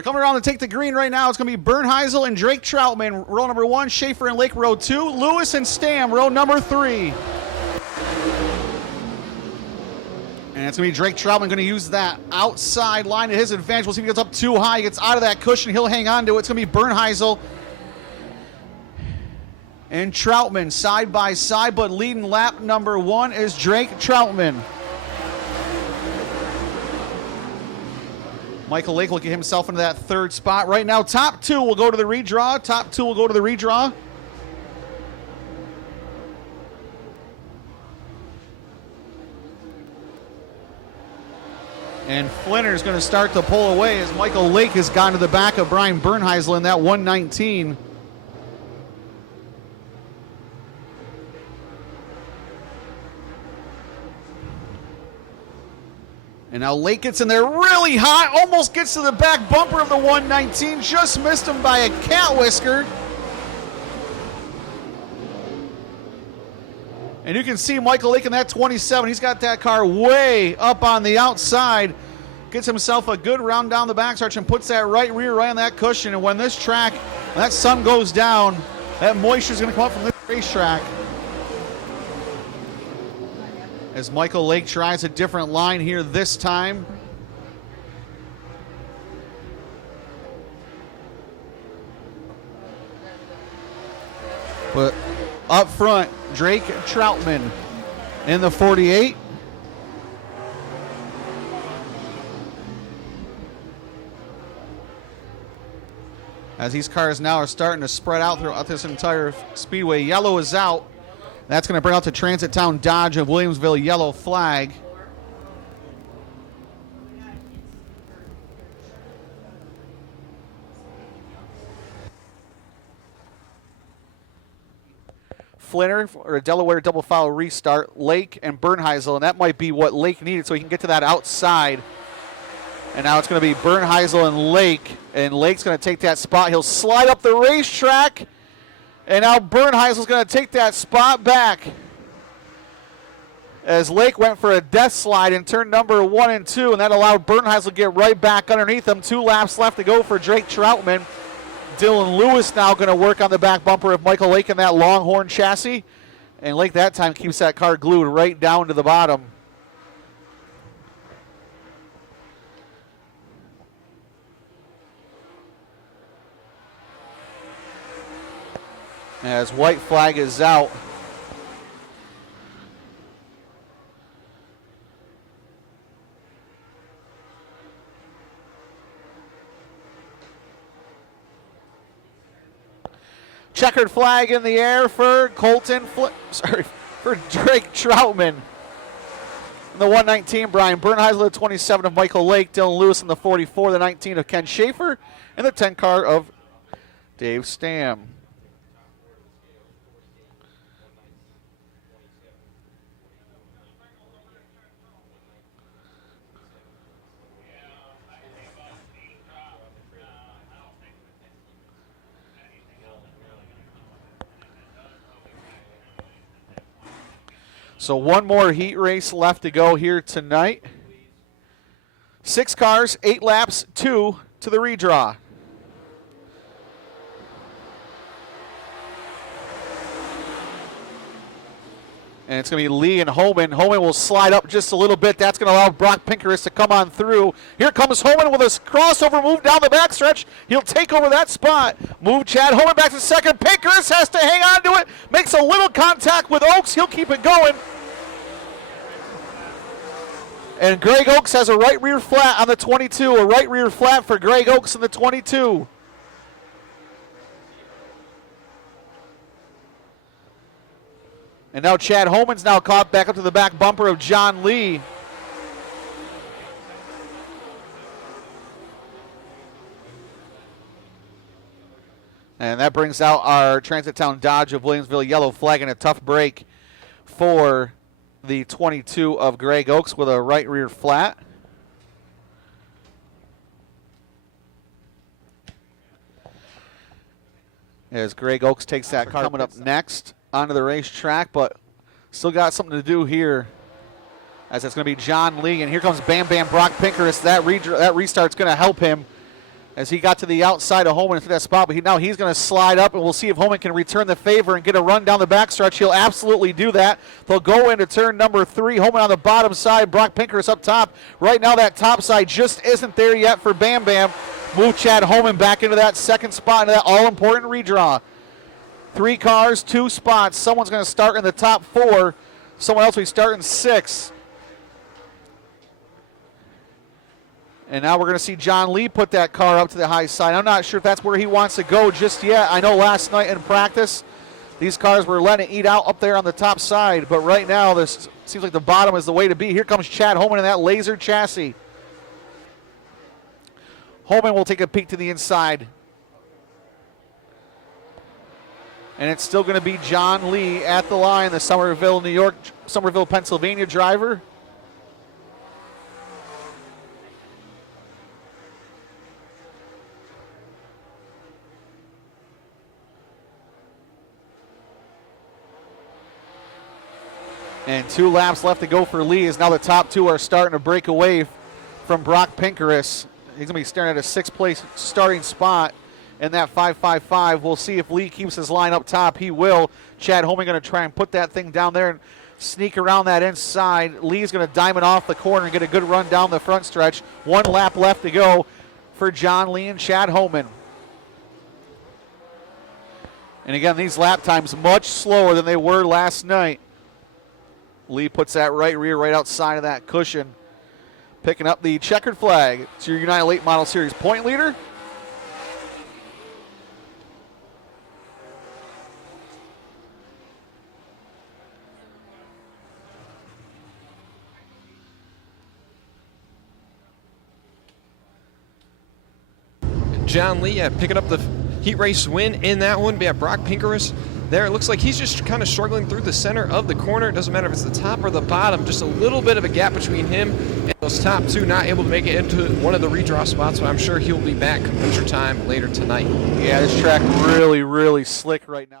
they're coming around to take the green right now. It's going to be Bernheisel and Drake Troutman, row number 1. Schaefer and Lake, row 2. Lewis and Stam, row number 3. And it's going to be Drake Troutman going to use that outside line to his advantage. We'll see if he gets up too high. He gets out of that cushion. He'll hang on to it. It's going to be Bernheisel and Troutman side by side, but leading lap number 1 is Drake Troutman. Michael Lake will get himself into that 3rd spot. Right now, top 2 will go to the redraw. Top 2 will go to the redraw. And Flinter's going to start to pull away as Michael Lake has gone to the back of Brian Bernheisel in that 119. And now Lake gets in there really hot, almost gets to the back bumper of the 119, just missed him by a cat whisker. And you can see Michael Lake in that 27. He's got that car way up on the outside. Gets himself a good round down the backstretch and puts that right rear right on that cushion. And when this track, when that sun goes down, that moisture is going to come up from this racetrack. As Michael Lake tries a different line here this time. But up front, Drake Troutman in the 48. As these cars now are starting to spread out throughout this entire speedway. Yellow is out. That's going to bring out the Transit Town Dodge of Williamsville yellow flag. Flinter or a Delaware double foul restart, Lake and Bernheisel, and that might be what Lake needed so he can get to that outside. And now it's going to be Bernheisel and Lake's going to take that spot. He'll slide up the racetrack, and now Bernheisel's going to take that spot back. As Lake went for a death slide in turn number 1 and 2, and that allowed Bernheisel to get right back underneath him. 2 laps left to go for Drake Troutman. Dylan Lewis now going to work on the back bumper of Michael Lake in that Longhorn chassis. And Lake that time keeps that car glued right down to the bottom. As white flag is out. Checkered flag in the air for for Drake Troutman. In the 119, Brian Bernheisel, the 27 of Michael Lake, Dylan Lewis in the 44, the 19 of Ken Schaefer, and the 10 car of Dave Stam. So one more heat race left to go here tonight. 6 cars, 8 laps, 2 to the redraw. And it's going to be Lee and Homan. Homan will slide up just a little bit. That's going to allow Brock Pinkerus to come on through. Here comes Homan with a crossover move down the backstretch. He'll take over that spot. Move Chad Homan back to second. Pinkerus has to hang on to it. Makes a little contact with Oaks. He'll keep it going. And Greg Oaks has a right rear flat on the 22. A right rear flat for Greg Oaks in the 22. And now Chad Homan's now caught back up to the back bumper of John Lee. And that brings out our Transit Town Dodge of Williamsville yellow flag, and a tough break for the 22 of Greg Oaks with a right rear flat. As Greg Oaks takes that car coming up next onto the racetrack, but still got something to do here, as it's going to be John Lee, and here comes Bam Bam Brock Pinkerus. That restart's going to help him as he got to the outside of Holman into that spot, but now he's going to slide up, and we'll see if Holman can return the favor and get a run down the backstretch. He'll absolutely do that. They'll go into turn number 3. Holman on the bottom side, Brock Pinkerus up top. Right now that top side just isn't there yet for Bam Bam. Move Chad Holman back into that second spot, into that all-important redraw. 3 cars, 2 spots. Someone's going to start in the top 4. Someone else will start in 6. And now we're going to see John Lee put that car up to the high side. I'm not sure if that's where he wants to go just yet. I know last night in practice, these cars were letting it eat out up there on the top side. But right now, this seems like the bottom is the way to be. Here comes Chad Holman in that laser chassis. Holman will take a peek to the inside. And it's still going to be John Lee at the line, the Somerville, Pennsylvania driver. And 2 laps left to go for Lee, as now the top 2 are starting to break away from Brock Pinkerus. He's going to be staring at a 6th place starting spot in that 5.55. We'll see if Lee keeps his line up top. He will. Chad Holman going to try and put that thing down there and sneak around that inside. Lee's going to diamond off the corner and get a good run down the front stretch. 1 lap left to go for John Lee and Chad Holman. And again, these lap times much slower than they were last night. Lee puts that right rear right outside of that cushion. Picking up the checkered flag. It's your United Late Model Series point leader. John Lee picking up the heat race win in that one. We have Brock Pinkerus there. It looks like he's just kind of struggling through the center of the corner. It doesn't matter if it's the top or the bottom, just a little bit of a gap between him and those top 2, not able to make it into one of the redraw spots, but I'm sure he'll be back winter time later tonight. Yeah, this track really, really slick right now.